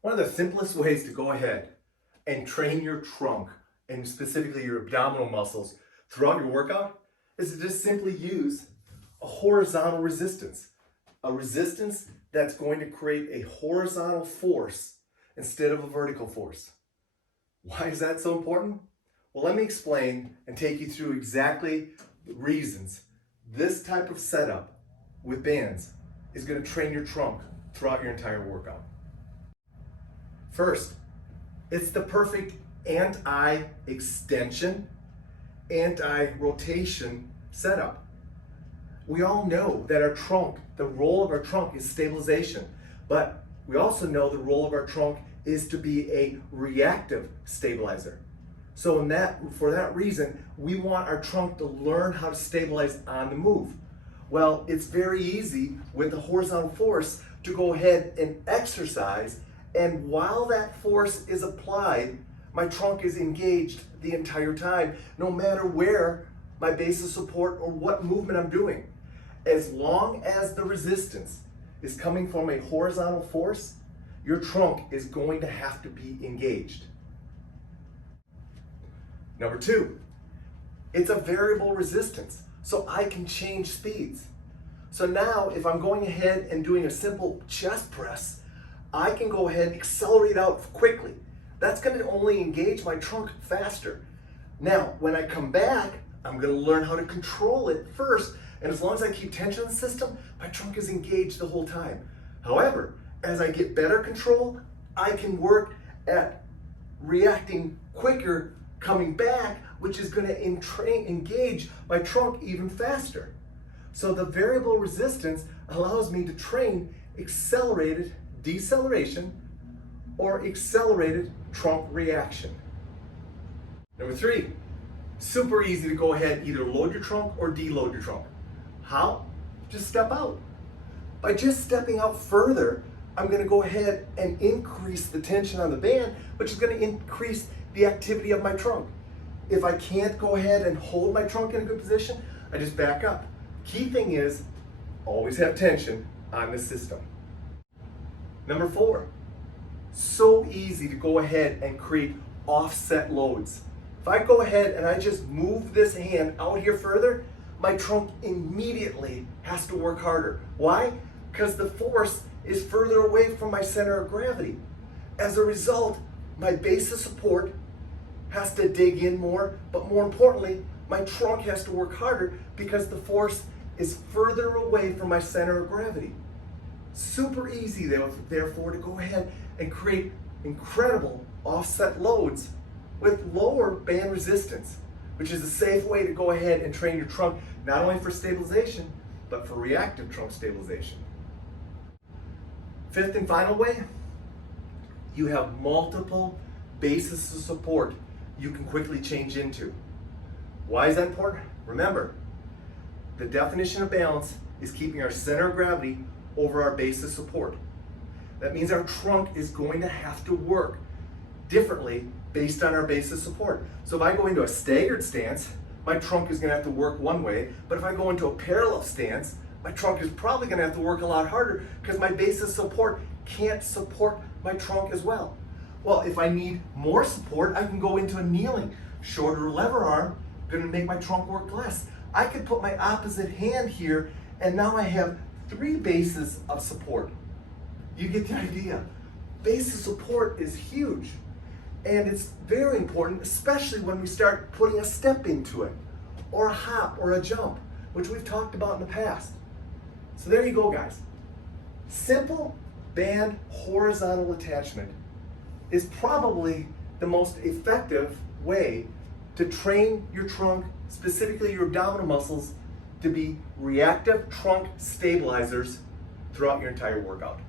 One of the simplest ways to go ahead and train your trunk and specifically your abdominal muscles throughout your workout is to just simply use a horizontal resistance. A resistance that's going to create a horizontal force instead of a vertical force. Why is that so important? Well, let me explain and take you through exactly the reasons this type of setup with bands is going to train your trunk throughout your entire workout. First, it's the perfect anti-extension, anti-rotation setup. We all know that our trunk, the role of our trunk is stabilization, but we also know the role of our trunk is to be a reactive stabilizer. So for that reason, we want our trunk to learn how to stabilize on the move. Well, it's very easy with the horizontal force to go ahead and exercise, and while that force is applied, my trunk is engaged the entire time, no matter where my base of support or what movement I'm doing. As long as the resistance is coming from a horizontal force, your trunk is going to have to be engaged. Number two, it's a variable resistance, so I can change speeds. So now if I'm going ahead and doing a simple chest press, I can go ahead and accelerate out quickly. That's going to only engage my trunk faster. Now, when I come back, I'm going to learn how to control it first, and as long as I keep tension in the system, my trunk is engaged the whole time. However, as I get better control, I can work at reacting quicker coming back, which is going to engage my trunk even faster. So the variable resistance allows me to train accelerated deceleration or accelerated trunk reaction. Number three, super easy to go ahead and either load your trunk or deload your trunk. How? Just step out. By just stepping out further, I'm going to go ahead and increase the tension on the band, which is going to increase the activity of my trunk. If I can't go ahead and hold my trunk in a good position, I just back up. Key thing is, always have tension on the system. Number four, so easy to go ahead and create offset loads. If I go ahead and I just move this hand out here further, my trunk immediately has to work harder. Why? Because the force is further away from my center of gravity. As a result, my base of support has to dig in more, but more importantly, my trunk has to work harder because the force is further away from my center of gravity. Super easy, therefore, to go ahead and create incredible offset loads with lower band resistance, which is a safe way to go ahead and train your trunk, not only for stabilization, but for reactive trunk stabilization. Fifth and final way, you have multiple bases of support you can quickly change into. Why is that important? Remember, the definition of balance is keeping our center of gravity over our base of support. That means our trunk is going to have to work differently based on our base of support. So if I go into a staggered stance, my trunk is going to have to work one way, but if I go into a parallel stance, my trunk is probably going to have to work a lot harder because my base of support can't support my trunk as well. Well, if I need more support, I can go into a kneeling. Shorter lever arm, going to make my trunk work less. I could put my opposite hand here, and now I have three bases of support. You get the idea. Base of support is huge, and it's very important, especially when we start putting a step into it, or a hop, or a jump, which we've talked about in the past. So there you go, guys. Simple band horizontal attachment is probably the most effective way to train your trunk, specifically your abdominal muscles, to be reactive trunk stabilizers throughout your entire workout.